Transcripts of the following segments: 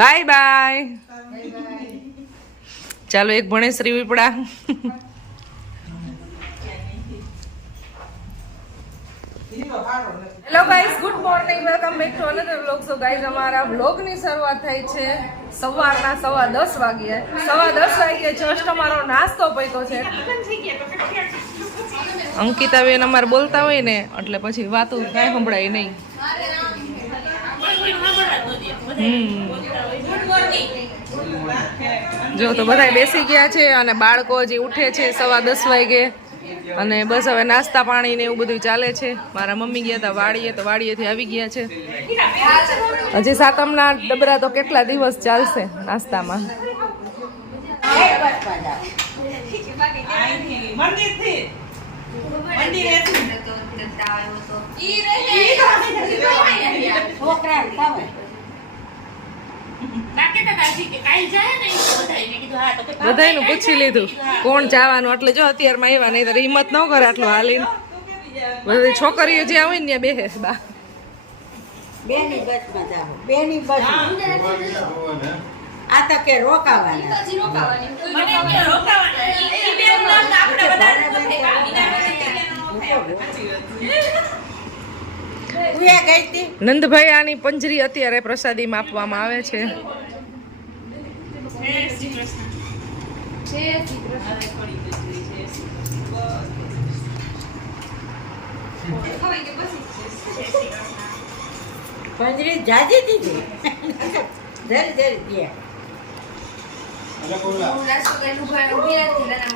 By bye. ચાલો એક ભણેશ્રી વિપડા. Hello guys, good morning, welcome back to another vlog. So guys, અમારા વ્લોગની શરૂઆત થઈ છે સવારના 10:15 વાગ્યે. 10:15 વાગ્યે જસ્ટ અમારો નાસ્તો પૈતો છે. અંકિતાબેન અમારે બોલતા હોય ને એટલે પછી વાતો કાંઈ સંભળાય નહીં. જો તો બધા બેસી ગયા છે અને બાળકો હજી ઉઠે છે 10:15 વાગે. અને બસ હવે નાસ્તા પાણી ને એવું બધું ચાલે છે. મારા મમ્મી ગયા હતા વાડીએ, તો વાડીએથી આવી ગયા છે. હજી સાતમના ડબરા તો કેટલા દિવસ ચાલશે નાસ્તામાં. બધાયનું પૂછી લીધું કોણ જવાનું, એટલે જો અત્યારમાં આવ્યા, નહીં તો હિંમત ન કરે આટલું હાલીને. બધી છોકરીઓ જ્યાં હોય ને ત્યાં બેસે. બા બેની બસમાં જાવ, બેની બસ આ તો કે રોકાવાના નંદભાઈ આની પંજરી અત્યારે પ્રસાદીમાં આપવામાં આવે છે. પંજરી જાજી દીધી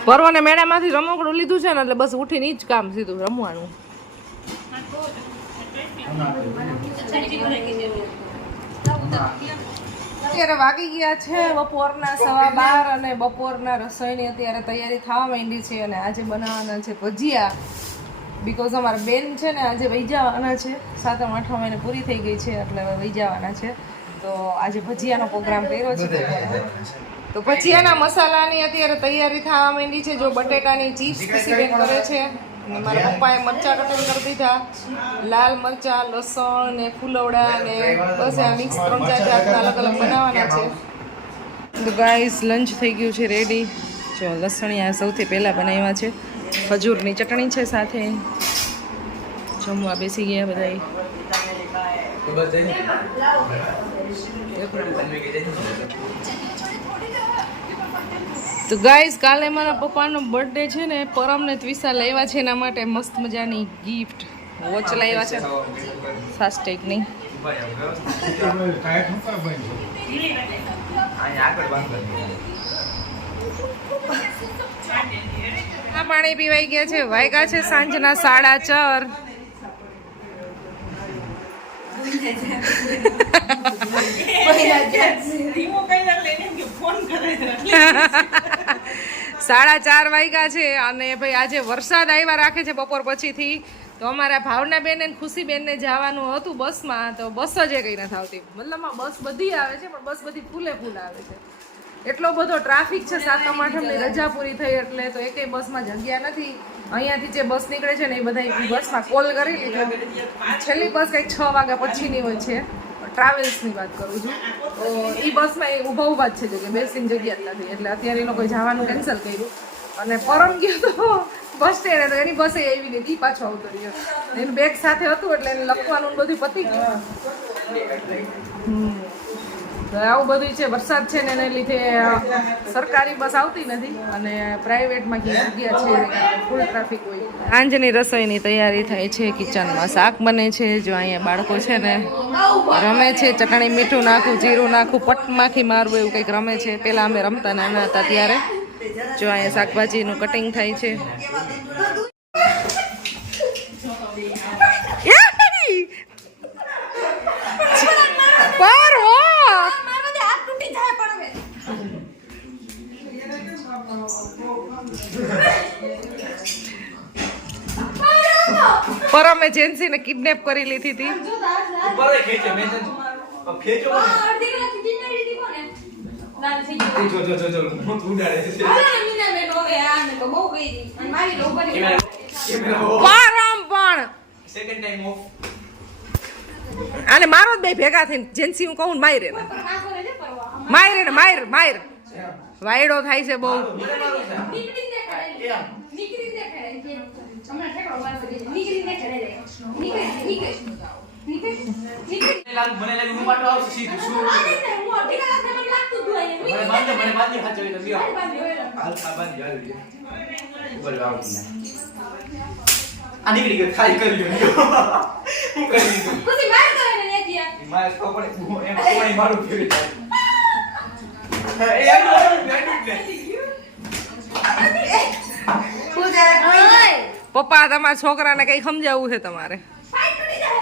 પરવાને મેળામાંથી રમકડું લીધું છે ને એટલે બસ ઉઠીને જ કામ સીધું રમવાનું. અત્યારે વાગી ગયા છે બપોરના 12:15 અને બપોરના રસોઈની અત્યારે તૈયારી થવા માંડી છે. અને આજે બનાવવાના છે ભજીયા, બીકોઝ અમારા બેન છે ને આજે વહી જવાના છે. 7મ 8મ મહિને પૂરી થઈ ગઈ છે એટલે હવે વહી જવાના છે. તો આજે ભજીયાનો પ્રોગ્રામ કર્યો છે. તો ભજીયાના મસાલાની અત્યારે તૈયારી થવા માંડી છે. જો બટેટાની ચિપ્સ ખુશીબેન કરે છે. મારા પપ્પાએ મરચાં કટિંગ કરી દીધા, લાલ મરચાં, લસણ ને ફૂલવડા ને બસ આ મિક્સ 3-4 જાતના અલગ અલગ બનાવવાના છે. તો ગાઈસ, લંચ થઈ ગયું છે રેડી. જો લસણિયા સૌથી પહેલાં બનાવ્યા છે. ખજૂરની ચટણી છે સાથે. જમવા બેસી ગયા બધાય. તો ગાઈઝ, કાલે મારા પપ્પાનો બર્થડે છે ને, પરમને ત્વિસા લાવ્યા છે એના માટે મસ્ત મજાની ગિફ્ટ વોચ લાવ્યા છે. ફાસ્ટેગ નહીં, પાણી પીવાઈ ગયા છે. વાગ્યા છે સાંજના 4:30. 4:30 વાગ્યા છે. અને ભાઈ આજે વરસાદ આવ્યા રાખે છે બપોર પછીથી. તો અમારા ભાવના બેન અને ખુશીબેન ને જવાનું હતું બસમાં, તો બસ જ કઈ નથી આવતી. મતલબમાં બસ બધી આવે છે પણ બસ બધી ફૂલે ફૂલ આવે છે. એટલો બધો ટ્રાફિક છે. 7મ 8મની રજા પૂરી થઈ એટલે તો એકેય બસમાં જગ્યા નથી. અહીંયાથી જે બસ નીકળે છે ને એ બધા બસમાં કોલ કરી લીધો. છેલ્લી બસ કંઈક 6 વાગ્યા પછીની હોય છે. ટ્રાવેલ્સની વાત કરું છું. તો એ બસમાં એ ઊભા જ છે, કે બેસીને જગ્યા જ નથી. એટલે અત્યારે એ લોકોએ જવાનું કેન્સલ કર્યું. અને પરમ ગયો તો બસ સ્ટેન્ડ, તો એની બસે આવી ગઈ. એ પાછો આવતો રહ્યો. એનું બેગ સાથે હતું એટલે એને લખવાનું બધું પતી ગયું. તો આવું બધું છે. વરસાદ છે ને એને લીધે સરકારી બસ આવતી નથી અને પ્રાઇવેટમાં ક્યાં જગ્યા છે ફૂલ ટ્રાફિક હોય. સાંજની રસોઈની તૈયારી થાય છે. કિચનમાં શાક બને છે. જો અહીંયા બાળકો છે ને રમે છે. ચટણી, મીઠું નાખું, જીરું નાખું, પટમાખી મારવું, એવું કંઈક રમે છે. પહેલાં અમે રમતા નાના હતા ત્યારે. જો અહીંયા શાકભાજીનું કટિંગ થાય છે. પરમે જેન્સીને કિડનેપ કરી લીધી હતી. આને મારો જ બે ભેગા થઈને જેન્સી હું કહું માયરે ને માયરે ને માયર માયર વાયડો થાય છે બહુ. આ નીકળી ગયો ખાલી કરી ગયો હું કરી દીધું પછી માર કરે ને ત્યાં મારે ખબર એમ કોણી મારું ફેરી થાય એ એમ પપ્પા તમારા છોકરાને કઈ સમજાવવું છે તમારે? ફાઈટ કરી જાય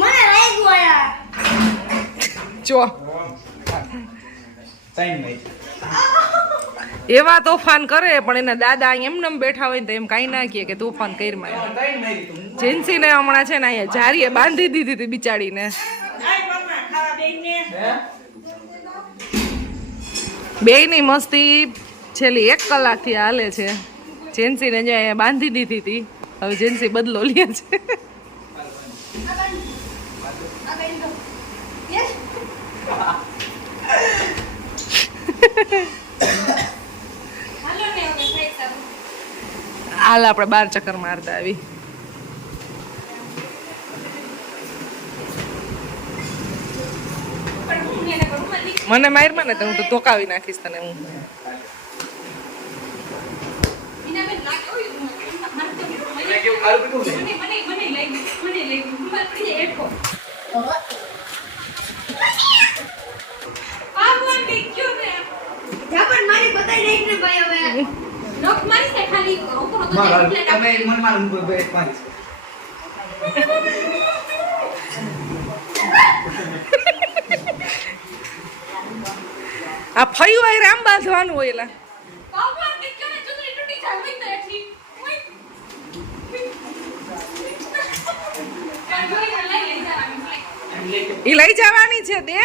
મને લાગ્યું યાર જો ટાઈમ નહીં એવા તોફાન કરે પણ એના દાદા એમને બેઠા હોય ને તો એમ કાંઈ ના કહે કે તોફાન કરી માં. ટાઈમ નહીં તું જેન્સીને હમણાં છે ને અહીંયા જારીએ બાંધી દીધી હતી બિચારીને. બેયની મસ્તી છેલ્લી 1 કલાકથી હાલે છે. જેન્સીને જે અહીંયા બાંધી દીધી હતી હવે જેન્સી બદલો લે છે. હાલ આપણે 12 ચક્કર મારતા આવી. મને મારમાં ને તો હું તો તોકાવી નાખીશ તને. હું મને કેવું ખારું પીટું ને મારી બતાઈ નહીં ને ભાઈ હવે લોક મારી છે ખાલી ઉપર તો મારા પ્લેટ તમે મન મારું બે મારી આ ફયું હોય રામ બાંધવાનું હોય એલા. ભગવાન કે કેને ચુંદડી તૂટી જાય હોય તો એટલી હોય કાંઈ લઈ જવાની એ લઈ જવાની છે દે.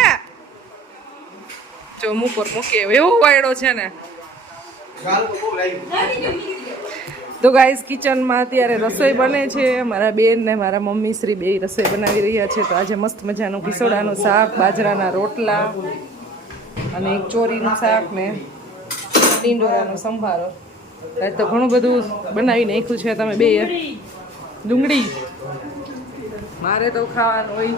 જો મું પર મૂકે એવો વાયડો છે ને. ગાલ તો બહુ લાગ્યું તો ગાઈસ કિચનમાં અત્યારે રસોઈ બને છે. મારા બેન ને મારા મમ્મી શ્રી બે રસોઈ બનાવી રહ્યા છે. તો આજે મસ્ત મજાનું કિસોડાનું શાક, બાજરાના રોટલા અને એક ચોરીનું શાક ને ટીંડોરાનો સંભારો. આજ તો ઘણું બધું બનાવી નાખ્યું છે. તમે બે ડુંગળી મારે તો ખાવાનું હોય,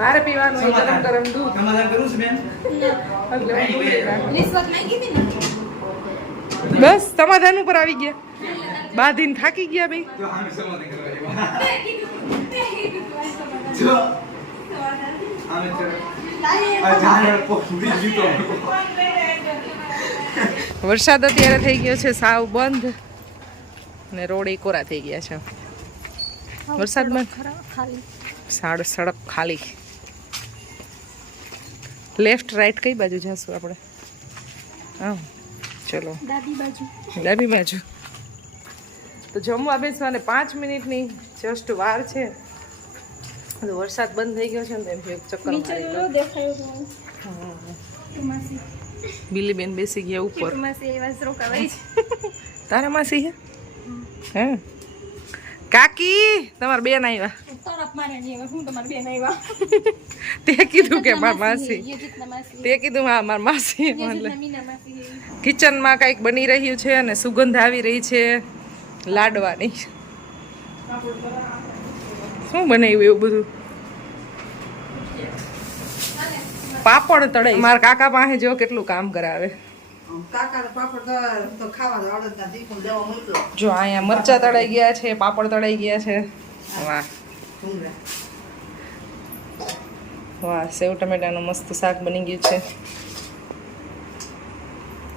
મારે પીવાનું હોય ગરમ ગરમ દૂધ. સમાધાન કરું છું બેન એટલે હું ડુંગળી નાખું. રિશ્વત લઈ ગઈ ને બસ સમાધાન ઉપર આવી ગયા. બાંધીને થાકી ગયા ભાઈ. તો આમે સમાધાન કરવા તે કીધું જો આમે ચલો આ જાને પોખડી જીતો વરસાદ અત્યારે થઈ ગયો છે સાવ બંધ ને રોડ કોરા થઈ ગયા છે. વરસાદ બંધ ખાલી સડક ખાલી. લેફ્ટ રાઈટ કઈ બાજુ જશું આપણે? હા ચલો ડાબી બાજુ. તો જમવા બેસવાને 5 મિનિટની જસ્ટ વાર છે. તો વરસાદ બંધ થઈ ગયો છે ને એમ એક ચક્કર મારી લો. બિલીબેન બેસી ગયા ઉપર. તારા માસી હે? હા કાકી તમારા બેન આવ્યા. તે કીધું કે મારા માસી. તે કીધું હા મારા માસી. કિચનમાં કંઈક બની રહ્યું છે અને સુગંધ આવી રહી છે લાડવાની. શું બનાવ્યું એવું બધું? પાપડ તળાઈ. મારા કાકા પાસે જો કેટલું કામ કરાવે. જો અહીંયા મરચા તળાઈ ગયા છે, પાપડ તળાઈ ગયા છે. વાહ વાહ. સેવ ટમેટાનું મસ્ત શાક બની ગયું છે.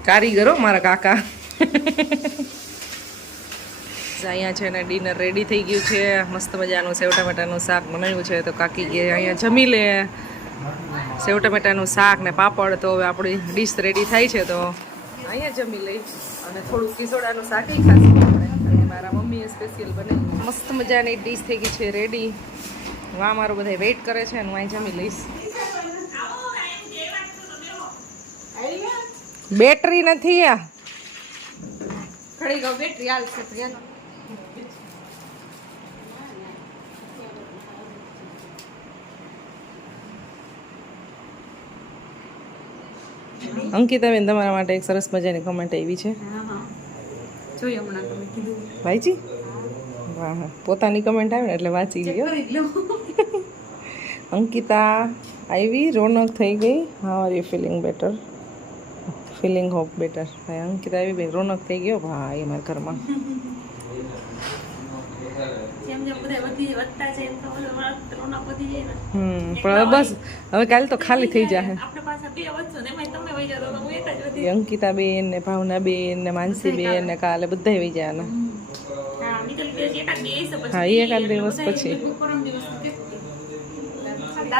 કારીગરો મારા કાકા. અહીંયા છે ને ડિનર રેડી થઈ ગયું છે. મસ્ત મજાનું સેવ ટમેટાનું શાક બનાવ્યું છે. તો કાકી કે અહીંયા જમી લે. સેવ ટમેટાનું શાક ને પાપડ. તો હવે આપણી ડીશ રેડી થાય છે. તો અહીંયા જમી લઈ અને થોડું કિસોડાનું શાક ખાશું આપણે. અને મારા મમ્મીએ સ્પેશિયલ બનાવી મસ્ત મજાની ડીશ થઈ ગઈ છે રેડી. વાહ મારું બધા વેઇટ કરે છે અને હું અહીં જમી લઈશ. બેટરી નથી આ. ખડી ગયો બેટરી હાલ છે અંકિતાબેન તમારા માટે એક સરસ મજાની કમેન્ટ આવી છે. જોયું હમણાં તમે કીધું વાંચી? વાહ, પોતાની કમેન્ટ આવે ને એટલે વાંચી ગયો. અંકિતા આવી, રોનક થઈ ગઈ. How are you feeling better? Feeling hope better. ભાઈ અંકિતા આવી ભાઈ, રોનક થઈ ગયો ભાઈ અમારા ઘરમાં. જેમ જેમ બધા વધતા છે એમ તો રોનક વધી જાય ને. પણ હવે બસ હવે કાલે તો ખાલી થઈ જાય. આપણે પાછા બે વધશો ને એમાં તમે વહી જાવ તો હું એક જ વધી. અંકિતા બેન ને ભાવના બેન ને માનસી બેન ને કાલે બધા વહી જવાના. હા નીકળી ગયો છે એકાદ દિવસ પછી. હા, એકાદ દિવસ પછી પરમ દિવસ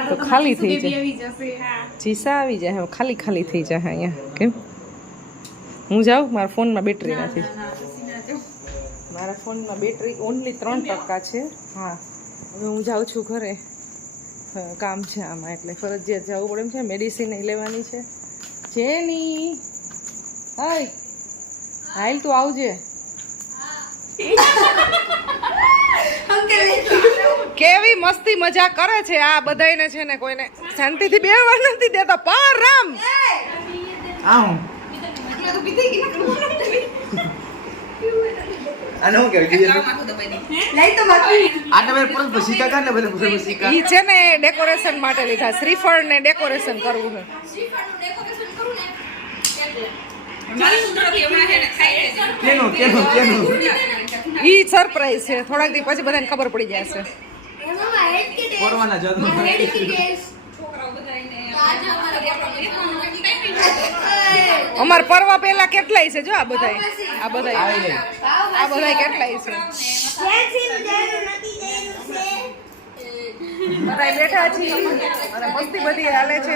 તો ખાલી થઈ જાય. આવી જશે હા ચીસા આવી જાય હવે, ખાલી ખાલી થઈ જાય અહીંયા. કેમ હું જાઉં? મારા ફોનમાં બેટરી નથી. મારા ફોનમાં બેટરી ઓનલી 3% છે. હા, હવે હું જાઉં છું ઘરે. કામ છે આમાં એટલે ફરજિયાત જવું પડે એમ છે. મેડિસિન લેવાની છે. જેની હાય હાલ તું આવજે. કેવી મસ્તી મજા કરે છે આ બધાયને છે ને, કોઈને શાંતિથી બેહવા નથી દેતા. પરમ આવું આને હું કહેવાય આને મેં પરત પછી કાકા ને બધા પછી કા ઈ છે ને ડેકોરેશન માટે લીધા. શ્રીફળ ને ડેકોરેશન કરવું છે. કેનું કેનું કેનું ઈ સરપ્રાઈઝ છે. થોડાક દી પછી બધાને ખબર પડી જશે. પરવાના જન્મ અમાર પરવા પહેલા કેટલાય છે જો આ બધાય. આ બધાય કેટલાય છે. બધાય બેઠા છીએ અને મસ્તી બધી હાલે છે.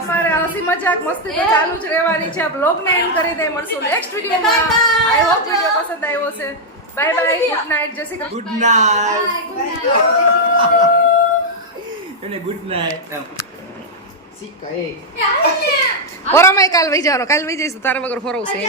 અમારે હસી મજાક મસ્તી તો ચાલુ જ રહેવાની છે. આ બ્લોગને એન્ડ કરી દે. મળશું નેક્સ્ટ વિડીયોમાં. આઈ હોપ વિડીયો પસંદ આવ્યો છે. બાય બાય, ગુડ નાઇટ, જય શ્રી કૃષ્ણ. ગુડ નાઇટ એને ગુડ નાઇટ સિક્કા એ ફોરામાં કાલ વહી જવાનો. કાલ વહી જઈશું તારા વગર ફોરવશે.